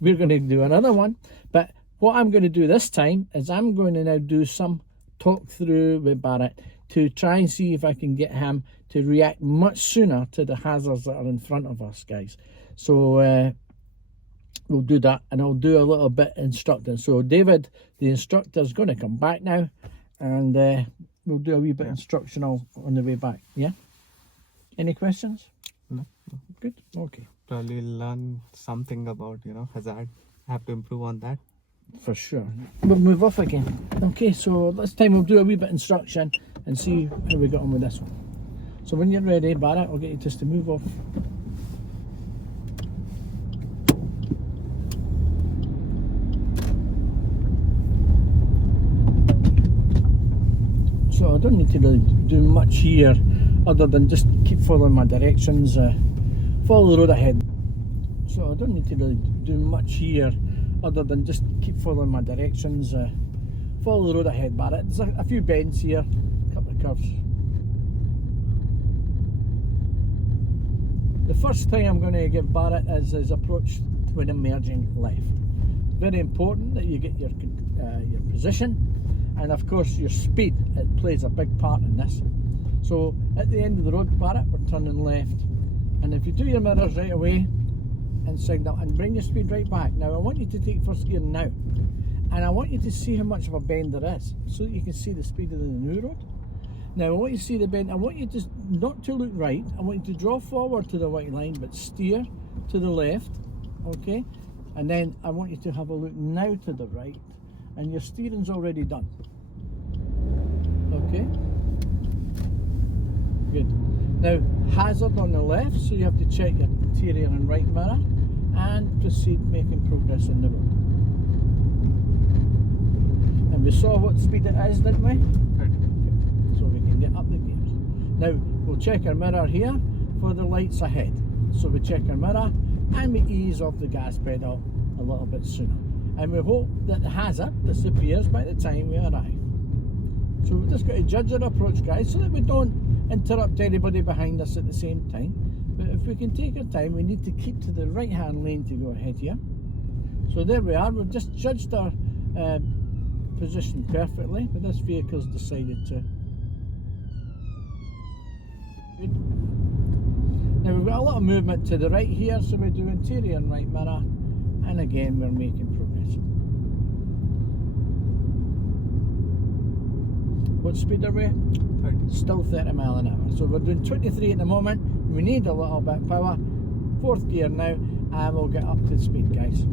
we're going to do another one. But what I'm going to do this time is I'm going to now do some talk through with Barrett to try and see if I can get him to react much sooner to the hazards that are in front of us, guys. So we'll do that, and I'll do a little bit instructing. So David, the instructor, is going to come back now, and we'll do a wee bit instructional on the way back. Yeah? Any questions? No. Good? Okay. Probably learn something about, hazard. Have to improve on that. For sure. We'll move off again. Okay, so this time we'll do a wee bit instruction and see how we got on with this one. So when you're ready, Barrett, I'll get you just to move off. So I don't need to really do much here other than just keep following my directions, follow the road ahead. So I don't need to really do much here other than just keep following my directions, follow the road ahead, Barrett. There's a few bends here, a couple of curves. The first thing I'm going to give Barrett is his approach when emerging left. Very important that you get your position, and of course your speed. It plays a big part in this. So at the end of the road, Barrett, we're turning left, and if you do your mirrors right away and signal and bring your speed right back. Now I want you to take first gear now, and I want you to see how much of a bend there is so that you can see the speed of the new road. Now I want you to see the bend. I want you to not to look right. I want you to draw forward to the white line but steer to the left, okay? And then I want you to have a look now to the right, and your steering's already done. Okay? Good. Now, hazard on the left, so you have to check your interior and right mirror and proceed making progress in the road. And we saw what speed it is, didn't we? Good. So we can get up the gears. Now, we'll check our mirror here for the lights ahead. So we check our mirror and we ease off the gas pedal a little bit sooner. And we hope that the hazard disappears by the time we arrive. So we've just got to judge our approach, guys, so that we don't interrupt anybody behind us at the same time. But if we can take our time, we need to keep to the right hand lane to go ahead here. So there we are. We've just judged our position perfectly, but this vehicle's decided to. Good. Now we've got a lot of movement to the right here, so we do interior and right mirror, and again we're making progress. What speed are we? 30. Still 30 mile an hour. So we're doing 23 at the moment. We need a little bit of power. Fourth gear now, and we'll get up to speed, guys.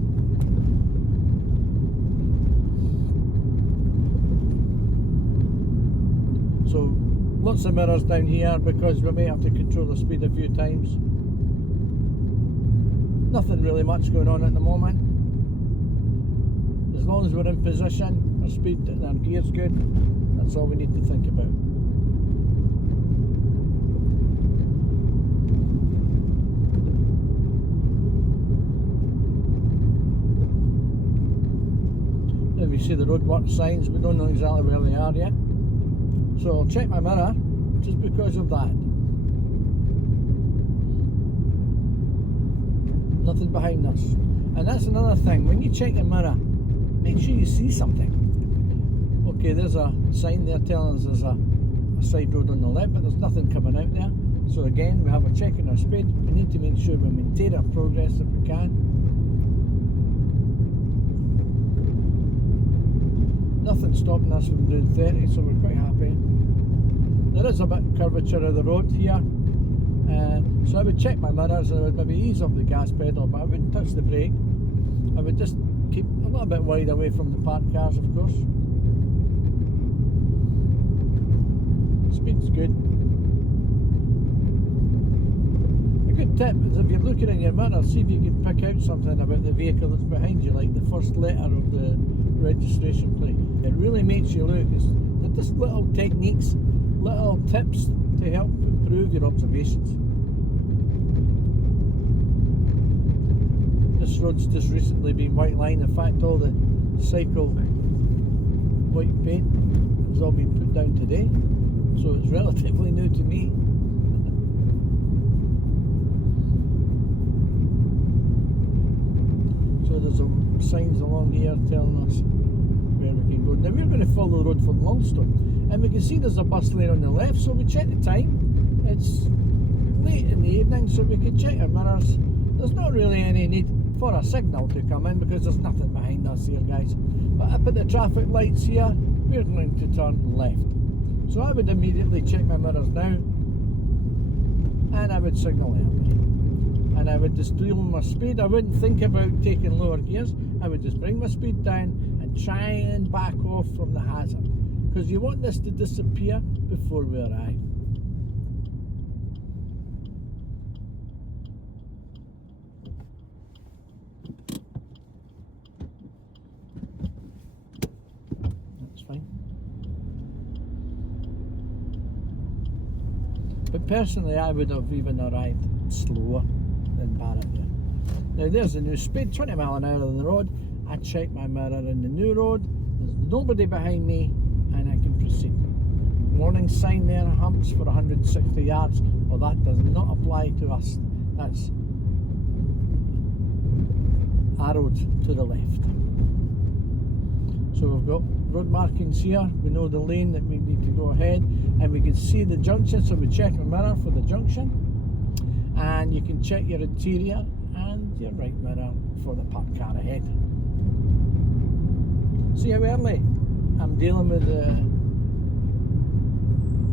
So lots of mirrors down here because we may have to control the speed a few times. Nothing really much going on at the moment. As long as we're in position, our speed and our gear's good, that's all we need to think about. Then we see the roadwork signs, we don't know exactly where they are yet. So I'll check my mirror just because of that. Nothing behind us. And that's another thing, when you check your mirror, make sure you see something. Okay, there's a sign there telling us there's a side road on the left, but there's nothing coming out there. So again, we have a check in our speed. We need to make sure we maintain our progress if we can. Nothing stopping us from doing 30, so we're quite happy. There is a bit of curvature of the road here. So I would check my mirrors and I would maybe ease off the gas pedal, but I wouldn't touch the brake. I would just keep a little bit wide away from the parked cars, of course. Speed's good. A good tip is if you're looking in your mirror, see if you can pick out something about the vehicle that's behind you, like the first letter of the registration plate. It really makes you look. They're just little techniques, little tips to help improve your observations. This road's just recently been white lined. In fact, all the cycle white paint has all been put down today, so it's relatively new to me. So So there's signs along here telling us where we can go. Now we're going to follow the road from Longstone, and we can see there's a bus lane on the left, so we check the time. It's late in the evening, so we can check our mirrors. There's not really any need for a signal to come in because there's nothing behind us here, guys. But up at the traffic lights here, we're going to turn left. So I would immediately check my mirrors now, and I would signal early. And I would just deal with my speed. I wouldn't think about taking lower gears. I would just bring my speed down and try and back off from the hazard, because you want this to disappear before we arrive. That's fine. But personally, I would have even arrived slower than Barrett there. Now there's the new speed, 20 mile an hour on the road. I check my mirror in the new road. There's nobody behind me, and I can proceed. Warning sign there, humps for 160 yards. Well, that does not apply to us. That's arrowed to the left. So we've got road markings here. We know the lane that we need to go ahead, and we can see the junction, so we check the mirror for the junction, and you can check your interior and your right mirror for the parked car ahead. See how early I'm dealing with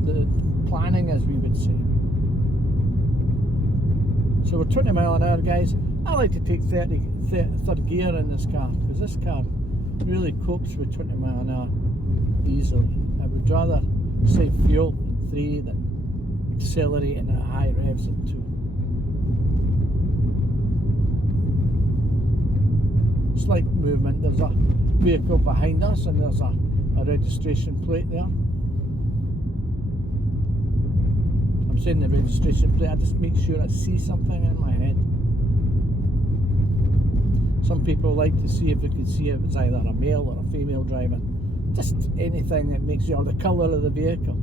the planning, as we would say. So we're 20 mile an hour, guys. I like to take third gear in this car, because this car really copes with 20 mile an hour easily. I would rather save fuel in 3 than accelerating at high revs in 2. Slight movement. There's a vehicle behind us, and there's a registration plate there. I'm saying the registration plate, I just make sure I see something in my head. Some people like to see if they can see if it's either a male or a female driving. Just anything that makes you, or the colour of the vehicle.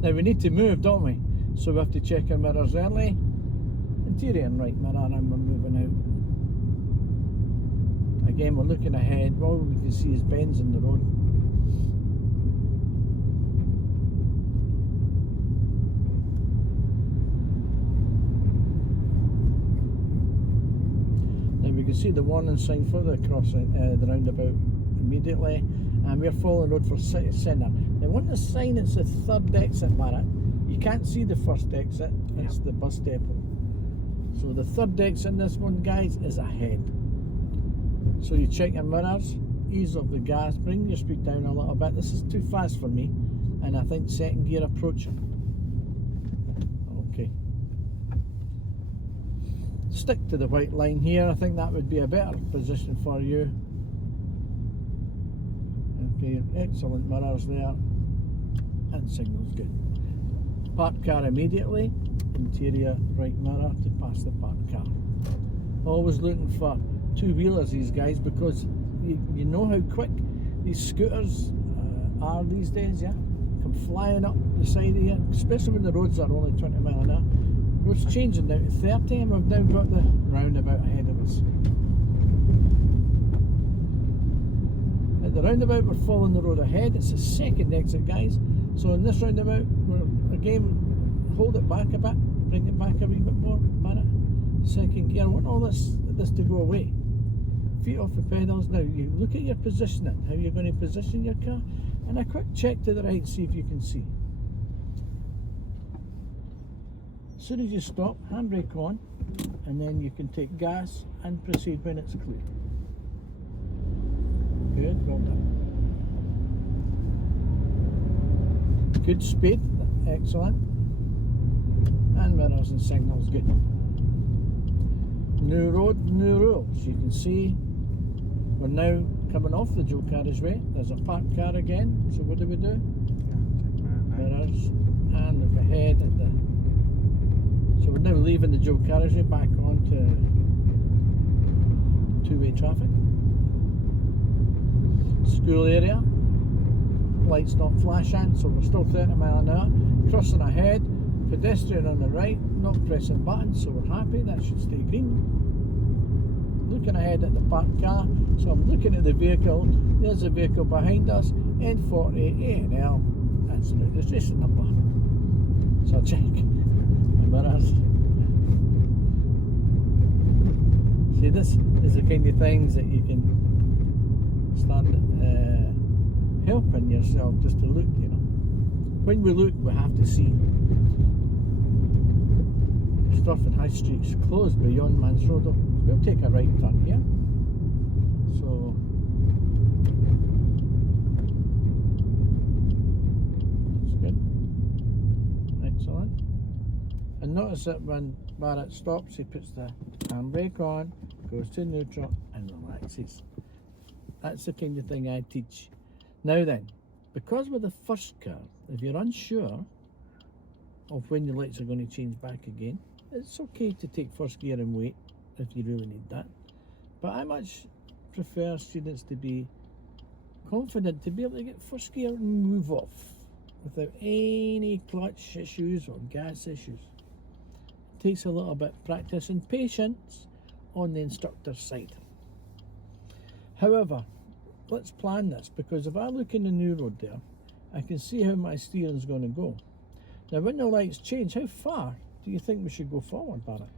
Now we need to move, don't we? So we have to check our mirrors early. Interior and right mirror, and we're moving out. Again, we're looking ahead. All we can see is bends in the road. Now we can see the warning sign for the crossing, the roundabout immediately, and we're following the road for city centre. Now on the sign it's the third exit, Barrett. You can't see the first exit, it's the bus depot. So the third exit in this one, guys, is ahead. So you check your mirrors, ease off the gas, bring your speed down a little bit. This is too fast for me, and I think second gear approaching. Okay. Stick to the white line here. I think that would be a better position for you. Okay, excellent mirrors there, and signal's good. Parked car immediately, interior right mirror to pass the parked car. Always looking for two-wheelers, these guys, because you know how quick these scooters are these days, yeah? Come flying up the side of here, especially when the roads are only 20 mile an hour. Road's changing now to 30, and we've now got the roundabout ahead of us. At the roundabout, we're following the road ahead. It's the second exit, guys. So in this roundabout, we're again, hold it back a bit, bring it back a wee bit more, Barrett. Second gear. I want all this to go away. Feet off the pedals. Now you look at your positioning, how you're going to position your car, and a quick check to the right, see if you can see. As soon as you stop, handbrake on, and then you can take gas and proceed when it's clear. Good, well done. Good speed, excellent. And mirrors and signals, good. New road, new rules. You can see we're now coming off the dual carriageway. There's a parked car again. So what do? Mirrors, and look ahead at the. So we're now leaving the dual carriageway back onto two-way traffic. School area. Lights not flashing, so we're still 30 mile an hour. Crossing ahead. Pedestrian on the right, not pressing buttons, so we're happy. That should stay green. looking ahead at the parked car, so I'm looking at the vehicle. There's a vehicle behind us, N40 ANL, that's the registration number. So check the mirrors. See, this is the kind of things that you can start helping yourself just to look, you know. When we look, we have to see. Stratford High Street's closed beyond Man's Road. We'll take a right turn here. So that's good. Excellent. And notice that when Barrett stops, he puts the handbrake on, goes to neutral and relaxes. That's the kind of thing I teach. Now then, because with the first car, if you're unsure of when your lights are going to change back again, it's okay to take first gear and wait if you really need that. But I much prefer students to be confident to be able to get first gear and move off without any clutch issues or gas issues. It takes a little bit of practice and patience on the instructor's side. However, let's plan this, because if I look in the new road there, I can see how my steering's going to go. Now when the lights change, how far do you think we should go forward, Barrett?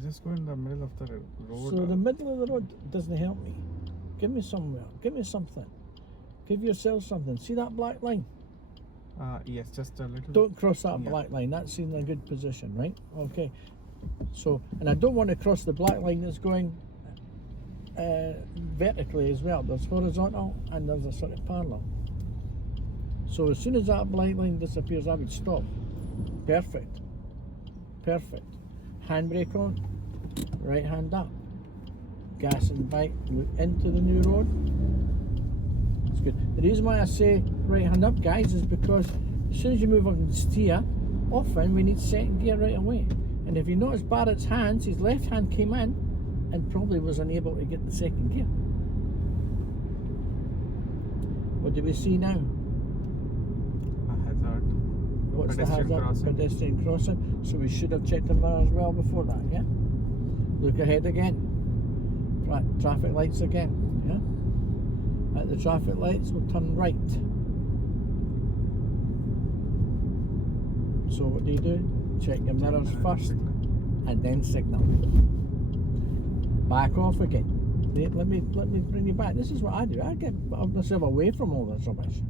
Just go in the middle of the road. So the middle of the road doesn't help me. Give me somewhere. Give me something. Give yourself something. See that black line? Yes, just a little. Don't cross that black line. That's in a good position, right? Okay. So, and I don't want to cross the black line that's going vertically as well. There's horizontal and there's a sort of parallel. So as soon as that black line disappears, I would stop. Perfect. Perfect. Handbrake on, right hand up. Gas and bike, move into the new road. It's good. The reason why I say right hand up, guys, is because as soon as you move on and steer, often we need second gear right away. And if you notice Barrett's hands, his left hand came in and probably was unable to get the second gear. What do we see now? A hazard. What's the hazard? Crossing. Pedestrian crossing. So we should have checked the mirrors well before that, yeah? Look ahead again. Traffic lights again, yeah? At the traffic lights, we'll turn right. So what do? Check your mirrors first and then signal. Back off again. Let me bring you back. This is what I do. I get myself away from all this rubbish.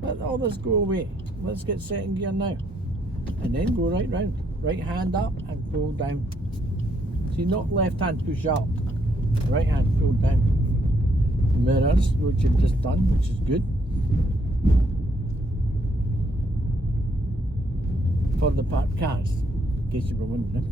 Let all this go away. Let's get second gear now. And then go right round. Right hand up and pull down. See, not left hand push up. Right hand pull down. Mirrors, which you've just done, which is good. For the parked cars, in case you were wondering.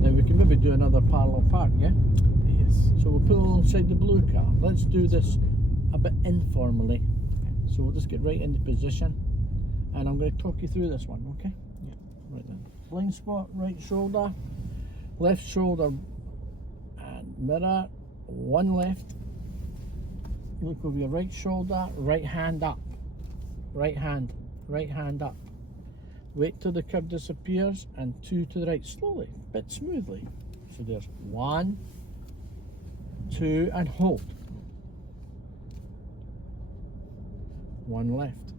Now we can maybe do another parallel park, yeah? Yes. So we'll pull alongside the blue car. Let's do this a bit informally. So we'll just get right into position and I'm going to talk you through this one, okay? Yeah. Right then. Blind spot, right shoulder, left shoulder and mirror, one left. Look over your right shoulder, right hand up. Right hand up. Wait till the curve disappears and two to the right, slowly, bit smoothly. So there's 1, 2 and hold. One left.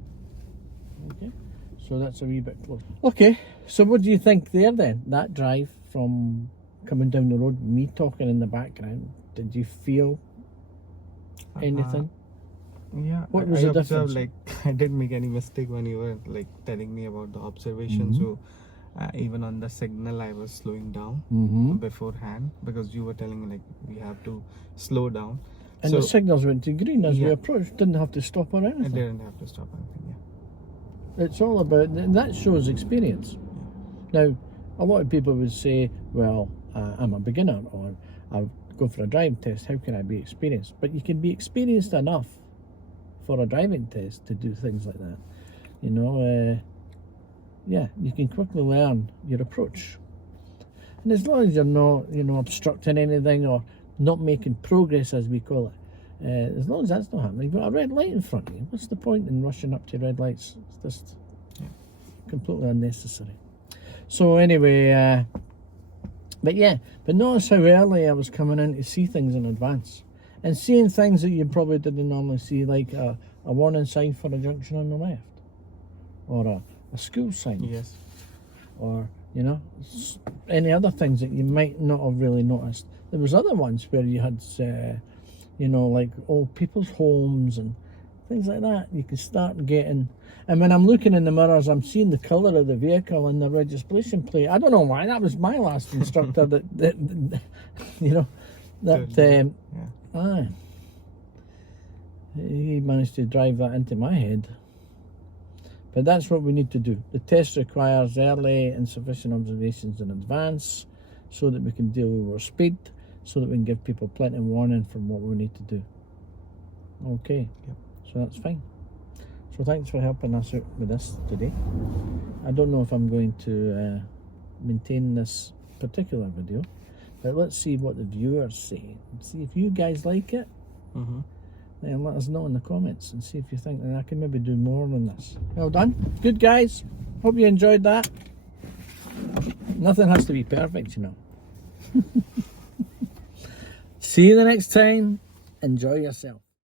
Okay, so that's a wee bit close. Okay, so what do you think there then? That drive from coming down the road, me talking in the background, did you feel anything? Yeah, What was I the observed, difference? like, I didn't make any mistake when you were like telling me about the observation. So even on the signal I was slowing down beforehand, because you were telling me like we have to slow down. And so the signals went to green as we yeah. approached, didn't have to stop or I anything. didn't have to stop anything. Yeah. It's all about, and that shows experience. Now, a lot of people would say, well, I'm a beginner, or I'll go for a driving test, how can I be experienced? But you can be experienced enough for a driving test to do things like that. You know, yeah, you can quickly learn your approach. And as long as you're not, you know, obstructing anything or not making progress, as we call it, As long as that's not happening, you've got a red light in front of you. What's the point in rushing up to red lights? It's just completely unnecessary. So anyway, but notice how early I was coming in to see things in advance. And seeing things that you probably didn't normally see, like a warning sign for a junction on the left. Or a school sign. Yes. Or, you know, any other things that you might not have really noticed. There was other ones where you had, you know, like old people's homes and things like that. You can start getting... And when I'm looking in the mirrors, I'm seeing the colour of the vehicle and the registration plate. I don't know why. That was my last instructor that you know, that... Aye. He managed to drive that into my head. But that's what we need to do. The test requires early and sufficient observations in advance so that we can deal with our speed, so that we can give people plenty of warning from what we need to do. Okay, so that's fine. So thanks for helping us out with this today. I don't know if I'm going to maintain this particular video, but let's see what the viewers say. See if you guys like it. Then let us know in the comments and see if you think that I can maybe do more than this. Well done. Good, guys. Hope you enjoyed that. Nothing has to be perfect, you know. See you the next time. Enjoy yourself.